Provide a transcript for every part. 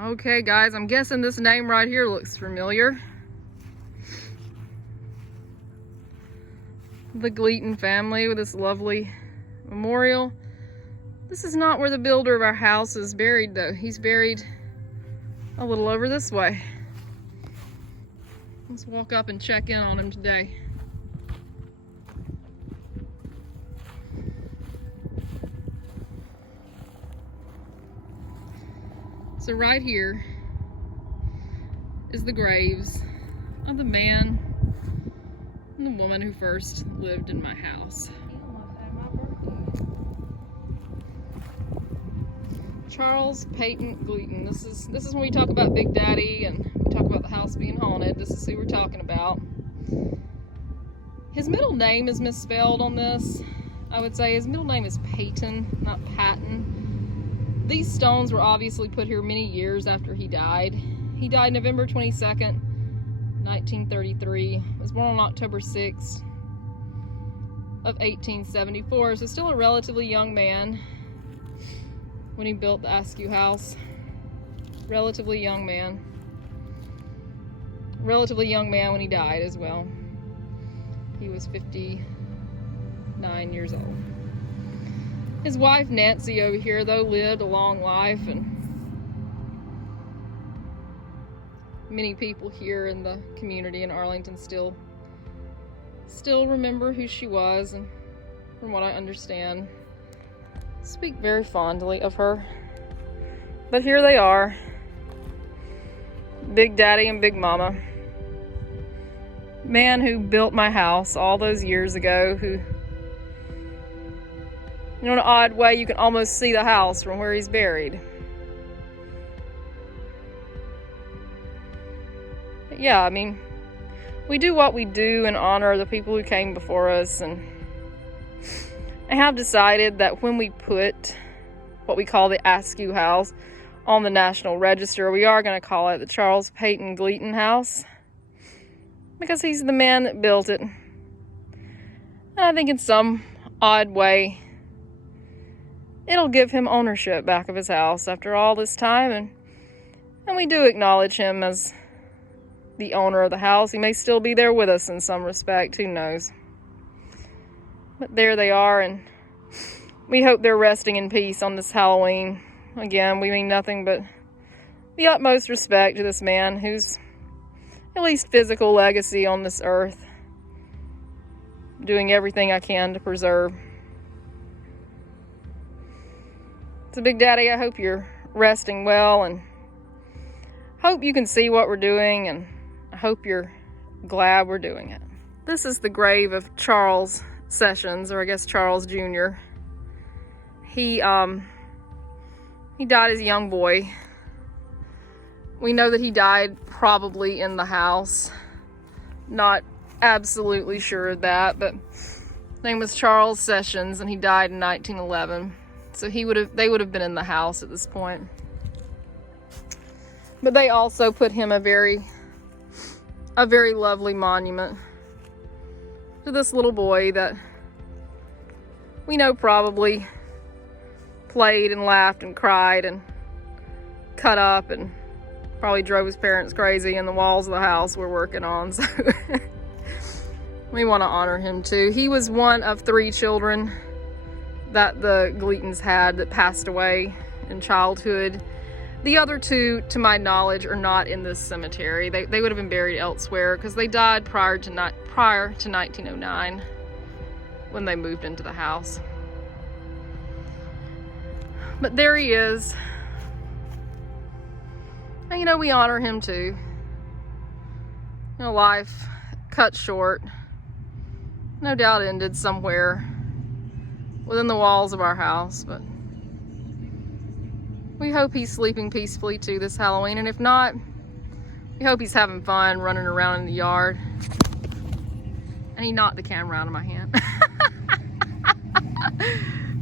Okay guys, I'm guessing this name right here looks familiar. The Gleaton family with this lovely memorial. This is not where the builder of our house is buried though. He's buried a little over this way. Let's walk up and check in on him today. So right here is the graves of the man and the woman who first lived in my house. Charles Peyton Gleaton. This is when we talk about Big Daddy and we talk about the house being haunted. This is who we're talking about. His middle name is misspelled on this. I would say his middle name is Peyton, not Patton. These stones were obviously put here many years after he died. He died November 22nd, 1933. He was born on October 6th of 1874, so still a relatively young man when he built the Askew house. Relatively young man. Relatively young man when he died as well. He was 59 years old. His wife Nancy over here though lived a long life, and many people here in the community in Arlington still remember who she was, and from what I understand, speak very fondly of her. But here they are, Big Daddy and Big Mama. Man who built my house all those years ago, who, in an odd way, you can almost see the house from where he's buried. But yeah, I mean, we do what we do in honor of the people who came before us, and I have decided that when we put what we call the Askew house on the National Register, we are going to call it the Charles Peyton Gleaton house, because he's the man that built it. And I think in some odd way, it'll give him ownership back of his house after all this time, and we do acknowledge him as the owner of the house. He may still be there with us in some respect, who knows. But there they are, and we hope they're resting in peace on this Halloween. Again, we mean nothing but the utmost respect to this man whose at least physical legacy on this earth, doing everything I can to preserve. So Big Daddy, I hope you're resting well, and hope you can see what we're doing, and I hope you're glad we're doing it. This is the grave of Charles Sessions, or I guess Charles Jr. He died as a young boy. We know that he died probably in the house. Not absolutely sure of that, but his name was Charles Sessions, and he died in 1911. So they would have been in the house at this point. But they also put him a very lovely monument to this little boy that we know probably played and laughed and cried and cut up and probably drove his parents crazy in the walls of the house we're working on. So we want to honor him too. He was one of 3 children that the Gleatons had that passed away in childhood. The other 2, to my knowledge, are not in this cemetery. They would have been buried elsewhere because they died prior to 1909 when they moved into the house. But there he is. And you know, we honor him too. You know, life cut short, no doubt ended somewhere within the walls of our house, but we hope he's sleeping peacefully too this Halloween, and if not, we hope he's having fun running around in the yard. And he knocked the camera out of my hand.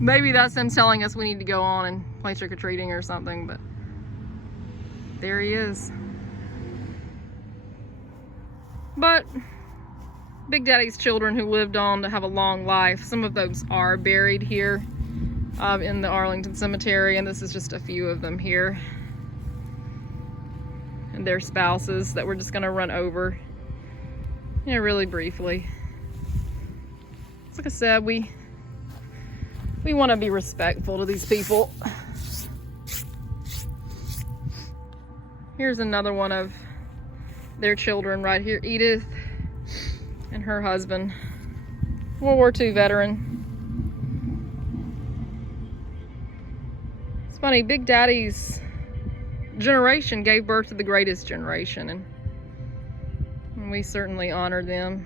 Maybe that's him telling us we need to go on and play trick-or-treating or something, but there he is. But Big Daddy's children who lived on to have a long life, some of those are buried here in the Arlington Cemetery, and this is just a few of them here. and their spouses that we're just going to run over, you know, really briefly. Like I said, we want to be respectful to these people. Here's another one of their children right here, Edith and her husband, World War II veteran. It's funny, Big Daddy's generation gave birth to the greatest generation, and we certainly honor them.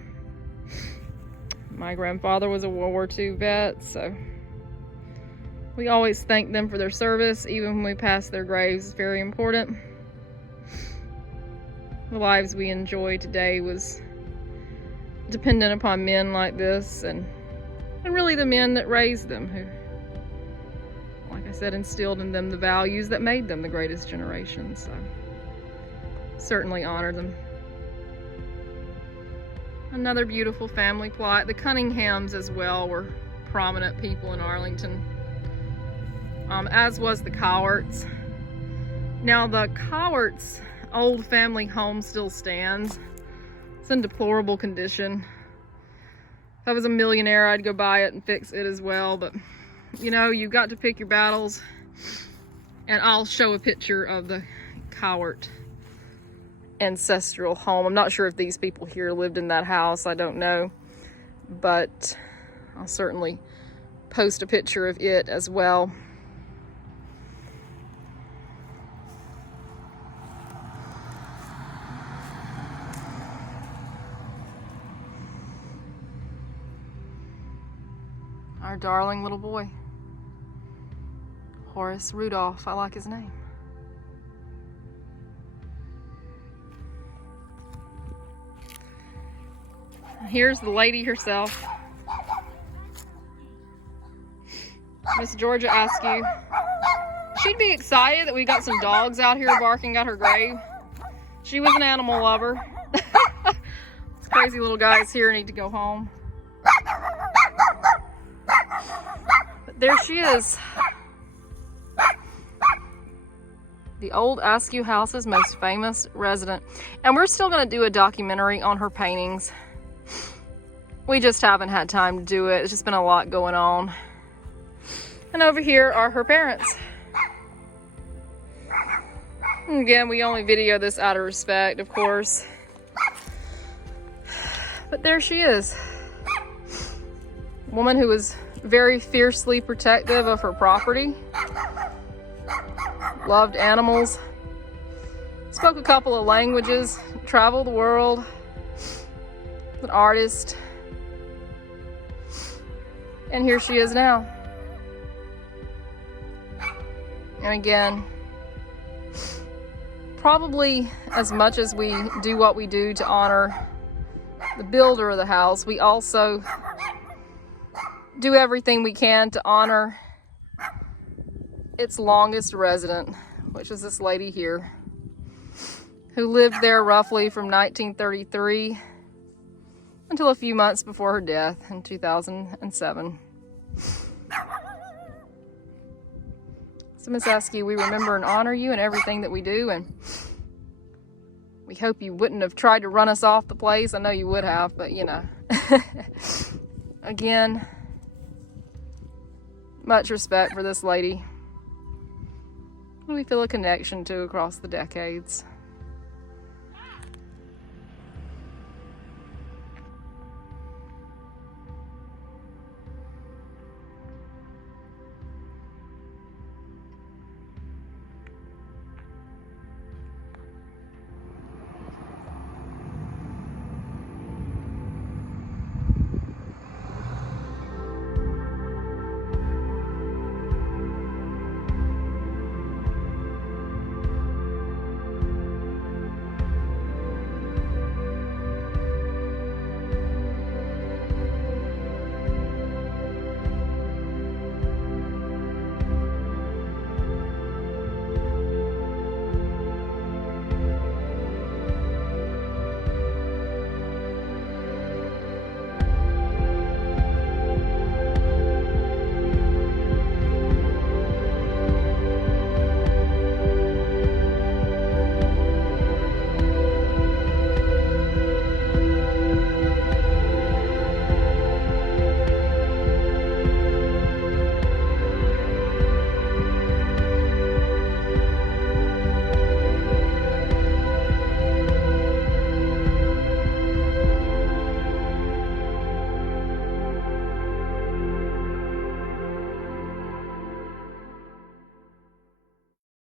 My grandfather was a World War II vet, so we always thank them for their service, even when we pass their graves. It's very important. The lives we enjoy today was dependent upon men like this, and really the men that raised them, who, like I said, instilled in them the values that made them the greatest generation. So certainly honor them. Another beautiful family plot. The Cunninghams as well were prominent people in Arlington, as was the Cowarts. Now the Cowarts' old family home still stands. It's in deplorable condition. If I was a millionaire, I'd go buy it and fix it as well, but you know, you've got to pick your battles, and I'll show a picture of the Cowart ancestral home. I'm not sure if these people here lived in that house, I don't know, but I'll certainly post a picture of it as well. Our darling little boy, Horace Rudolph, I like his name. Here's the lady herself, Miss Georgia Askew. She'd be excited that we got some dogs out here barking at her grave. She was an animal lover. These crazy little guys here need to go home. But there she is. The old Askew house's most famous resident. And we're still going to do a documentary on her paintings. We just haven't had time to do it. It's just been a lot going on. And over here are her parents. And again, we only video this out of respect, of course. But there she is. A woman who was very fiercely protective of her property. Loved animals. Spoke a couple of languages. Traveled the world. An artist. And here she is now. And again, probably as much as we do what we do to honor the builder of the house, we also do everything we can to honor its longest resident, which is this lady here, who lived there roughly from 1933 until a few months before her death in 2007. So Miss Askew, we remember and honor you in everything that we do, and we hope you wouldn't have tried to run us off the place. I know you would have, but you know. Again, much respect for this lady who we feel a connection to across the decades.